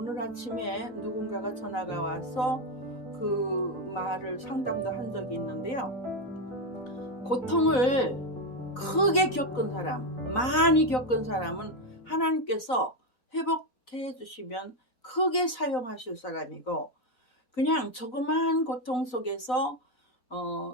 오늘 아침에 누군가가 전화가 와서 그 말을 상담도 한 적이 있는데요. 고통을 크게 겪은 사람, 많이 겪은 사람은 하나님께서 회복해 주시면 크게 사용하실 사람이고, 그냥 조그마한 고통 속에서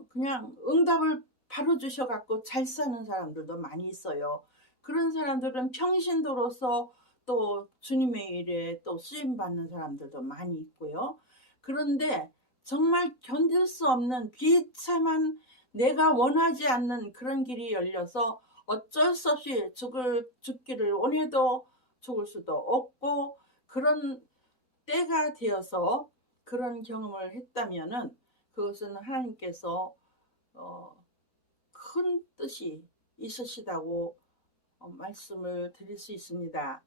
그냥 응답을 바로 주셔갖고 잘 사는 사람들도 많이 있어요. 그런 사람들은 평신도로서 또 주님의 일에 또 쓰임받는 사람들도 많이 있고요. 그런데 정말 견딜 수 없는 비참한, 내가 원하지 않는 그런 길이 열려서 어쩔 수 없이 죽기를 원해도 죽을 수도 없고, 그런 때가 되어서 그런 경험을 했다면은 그것은 하나님께서 큰 뜻이 있으시다고 말씀을 드릴 수 있습니다.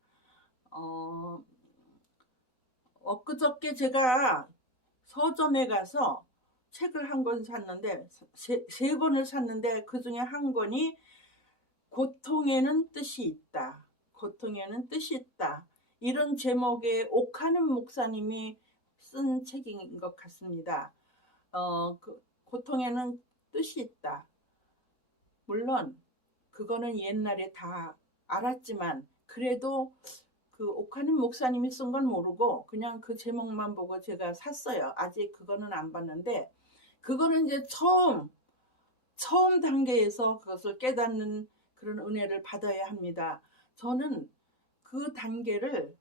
엊그저께 제가 서점에 가서 책을 한 권 샀는데, 세 권을 샀는데 그 중에 한 권이 고통에는 뜻이 있다. 고통에는 뜻이 있다. 이런 제목의 옥하는 목사님이 쓴 책인 것 같습니다. 고통에는 뜻이 있다. 물론 그거는 옛날에 다 알았지만, 그래도 그 옥하는 목사님이 쓴 건 모르고 그냥 그 제목만 보고 제가 샀어요. 아직 그거는 안 봤는데, 그거는 이제 처음 단계에서 그것을 깨닫는 그런 은혜를 받아야 합니다. 저는 그 단계를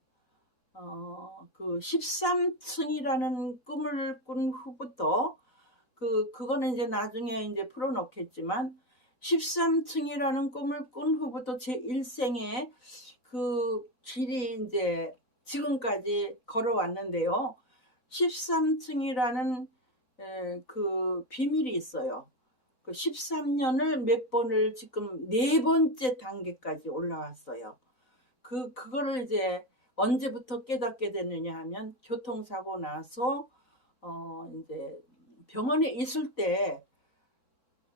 그 13층이라는 꿈을 꾼 후부터, 그거는 이제 나중에 이제 풀어놓겠지만, 13층이라는 꿈을 꾼 후부터 제 일생에 그 길이 이제 지금까지 걸어왔는데요. 13층이라는 그 비밀이 있어요. 그 13년을 몇 번을 지금 네 번째 단계까지 올라왔어요. 그거를 이제 언제부터 깨닫게 됐느냐 하면, 교통사고 나서 이제 병원에 있을 때,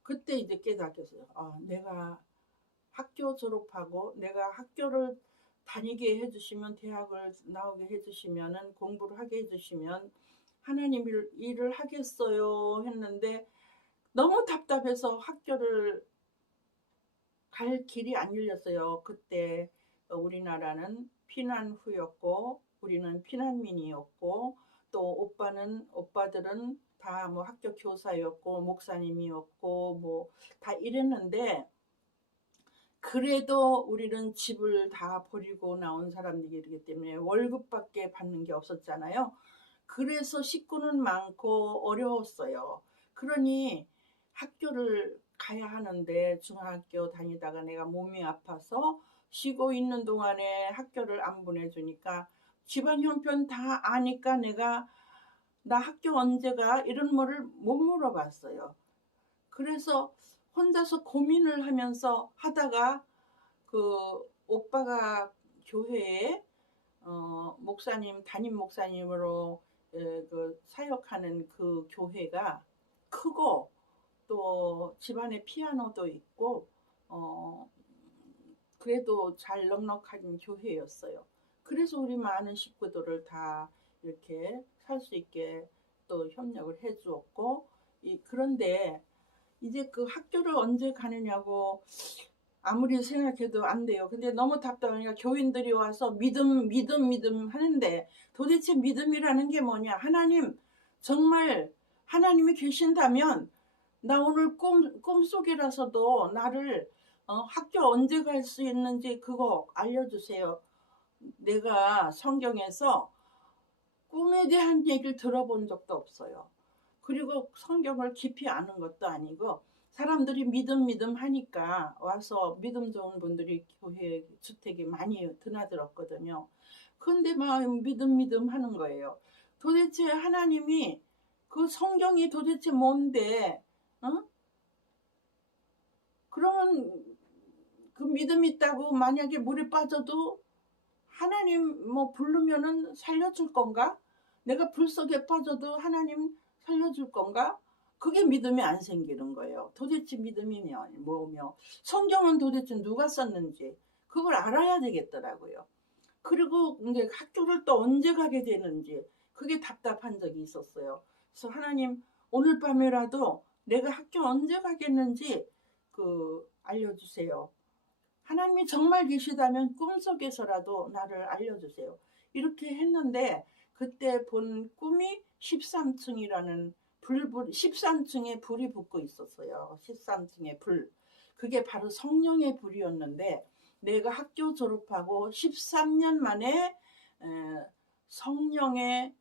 그때 이제 깨닫겠어요. 내가 학교 졸업하고 내가 학교를 다니게 해주시면, 대학을 나오게 해주시면, 공부를 하게 해주시면 하나님 일을 하겠어요 했는데, 너무 답답해서 학교를 갈 길이 안 열렸어요. 그때 우리나라는 피난 후였고 우리는 피난민이었고, 또 오빠들은 다 뭐 학교 교사였고 목사님이었고 뭐 다 이랬는데, 그래도 우리는 집을 다 버리고 나온 사람들이기 때문에 월급밖에 받는 게 없었잖아요. 그래서 식구는 많고 어려웠어요. 그러니 학교를 가야 하는데, 중학교 다니다가 내가 몸이 아파서 쉬고 있는 동안에 학교를 안 보내주니까, 집안 형편 다 아니까 내가 나 학교 언제 가 이런 거를 못 물어봤어요. 그래서 혼자서 고민을 하면서 하다가, 그 오빠가 교회에 담임 목사님으로 그 사역하는 그 교회가 크고, 또 집안에 피아노도 있고 그래도 잘 넉넉한 교회였어요. 그래서 우리 많은 식구들을 다 이렇게 살 수 있게 또 협력을 해 주었고, 그런데 이제 그 학교를 언제 가느냐고 아무리 생각해도 안 돼요. 근데 너무 답답하니까 교인들이 와서 믿음 하는데, 도대체 믿음이라는 게 뭐냐? 하나님, 정말 하나님이 계신다면 나 오늘 꿈속이라서도 나를 학교 언제 갈 수 있는지 그거 알려주세요. 내가 성경에서 꿈에 대한 얘기를 들어본 적도 없어요. 그리고 성경을 깊이 아는 것도 아니고, 사람들이 믿음 하니까 와서 믿음 좋은 분들이 교회 주택에 많이 드나들었거든요. 근데 막 믿음 하는 거예요. 도대체 하나님이, 그 성경이 도대체 뭔데, 어? 그러면 그 믿음 있다고 만약에 물에 빠져도 하나님 뭐 부르면은 살려줄 건가? 내가 불 속에 빠져도 하나님 살려줄 건가? 그게 믿음이 안 생기는 거예요. 도대체 믿음이 뭐며, 성경은 도대체 누가 썼는지 그걸 알아야 되겠더라고요. 그리고 이제 학교를 또 언제 가게 되는지 그게 답답한 적이 있었어요. 그래서 하나님 오늘 밤에라도 내가 학교 언제 가겠는지 알려주세요. 하나님이 정말 계시다면 꿈속에서라도 나를 알려주세요. 이렇게 했는데 그때 본 꿈이 13층이라는 13층에 불이 붙고 있었어요. 13층에 불. 그게 바로 성령의 불이었는데 내가 학교 졸업하고 13년 만에 성령의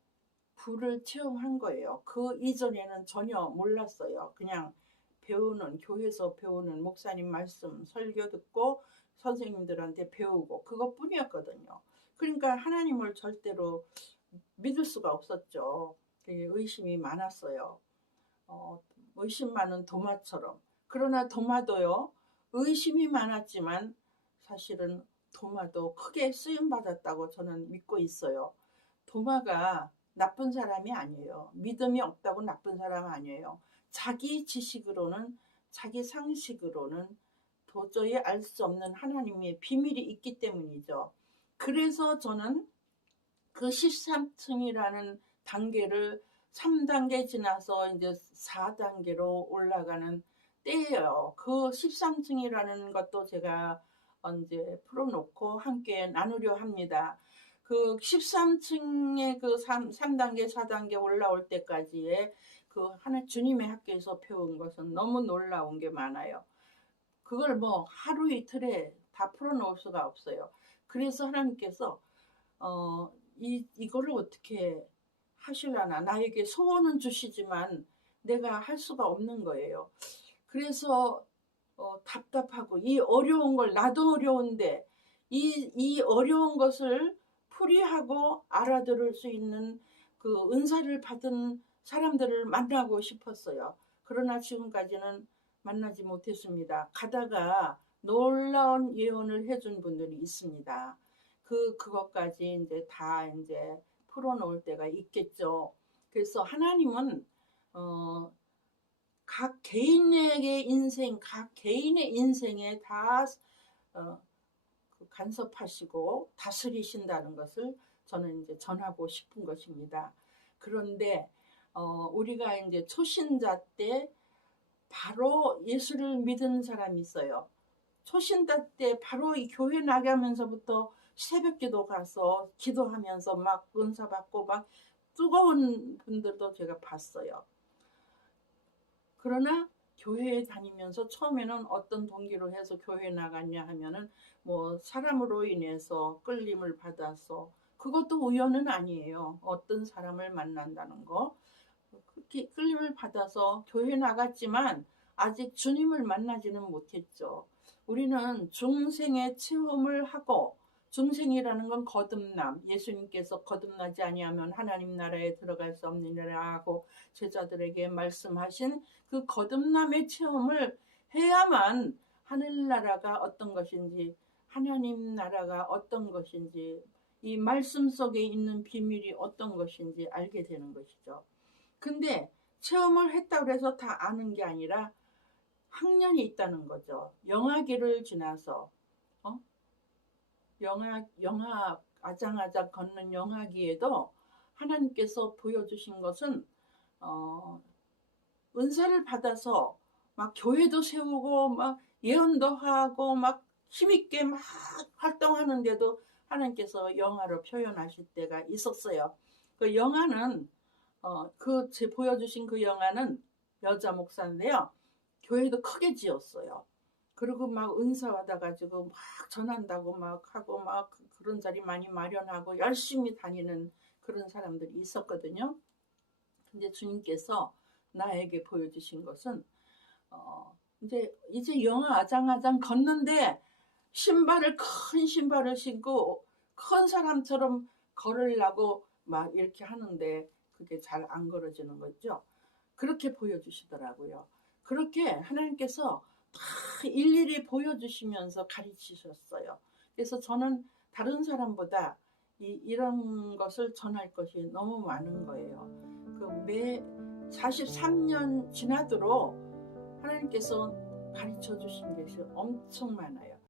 불을 체험한 거예요. 그 이전에는 전혀 몰랐어요. 그냥 교회에서 배우는 목사님 말씀 설교 듣고 선생님들한테 배우고 그것뿐이었거든요. 그러니까 하나님을 절대로 믿을 수가 없었죠. 되게 의심이 많았어요. 의심 많은 도마처럼. 그러나 도마도요, 의심이 많았지만 사실은 도마도 크게 쓰임받았다고 저는 믿고 있어요. 도마가 나쁜 사람이 아니에요. 믿음이 없다고 나쁜 사람 아니에요. 자기 지식으로는, 자기 상식으로는 도저히 알 수 없는 하나님의 비밀이 있기 때문이죠. 그래서 저는 그 13층이라는 단계를 3단계 지나서 이제 4단계로 올라가는 때예요. 그 13층이라는 것도 제가 언제 풀어놓고 함께 나누려 합니다. 그 13층의 그 3단계, 4단계 올라올 때까지의 주님의 학교에서 배운 것은 너무 놀라운 게 많아요. 그걸 뭐 하루 이틀에 다 풀어놓을 수가 없어요. 그래서 하나님께서 이거를 어떻게 하실라나 나에게 소원은 주시지만 내가 할 수가 없는 거예요. 그래서 답답하고 이 어려운 걸 나도 어려운데 이 어려운 것을 풀이하고 알아들을 수 있는 그 은사를 받은 사람들을 만나고 싶었어요. 그러나 지금까지는 만나지 못했습니다. 가다가 놀라운 예언을 해준 분들이 있습니다. 그것까지 이제 다 이제 풀어놓을 때가 있겠죠. 그래서 하나님은 각 개인의 인생에 다 간섭하시고 다스리신다는 것을 저는 이제 전하고 싶은 것입니다. 그런데 우리가 이제 초신자 때 바로 예수를 믿은 사람이 있어요. 초신자 때 바로 이 교회 나가면서부터 새벽기도 가서 기도하면서 막 은사 받고 막 뜨거운 분들도 제가 봤어요. 그러나 교회에 다니면서 처음에는 어떤 동기로 해서 교회에 나갔냐 하면은 뭐 사람으로 인해서 끌림을 받아서 그것도 우연은 아니에요. 어떤 사람을 만난다는 거. 그렇게 끌림을 받아서 교회 나갔지만 아직 주님을 만나지는 못했죠. 우리는 중생의 체험을 하고 중생이라는 건 거듭남. 예수님께서 거듭나지 아니하면 하나님 나라에 들어갈 수 없느니라 하고 제자들에게 말씀하신 그 거듭남의 체험을 해야만 하늘나라가 어떤 것인지 하나님 나라가 어떤 것인지 이 말씀 속에 있는 비밀이 어떤 것인지 알게 되는 것이죠. 근데 체험을 했다고 해서 다 아는 게 아니라 학년이 있다는 거죠. 영아기를 지나서 영아 아장아장 걷는 영아기에도 하나님께서 보여주신 것은 은사를 받아서 막 교회도 세우고 막 예언도 하고 막 힘있게 막 활동하는데도 하나님께서 영아로 표현하실 때가 있었어요. 그 영아는 보여주신 그 영아는 여자 목사인데요. 교회도 크게 지었어요. 그리고 막 은사 받아가지고 막 전한다고 막 하고 막 그런 자리 많이 마련하고 열심히 다니는 그런 사람들이 있었거든요. 근데 주님께서 나에게 보여주신 것은 이제 영아 아장아장 걷는데 큰 신발을 신고 큰 사람처럼 걸으려고 막 이렇게 하는데 그게 잘 안 걸어지는 거죠. 그렇게 보여주시더라고요. 그렇게 하나님께서 다 일일이 보여주시면서 가르치셨어요. 그래서 저는 다른 사람보다 이런 것을 전할 것이 너무 많은 거예요. 매 43년 지나도록 하나님께서 가르쳐 주신 것이 엄청 많아요.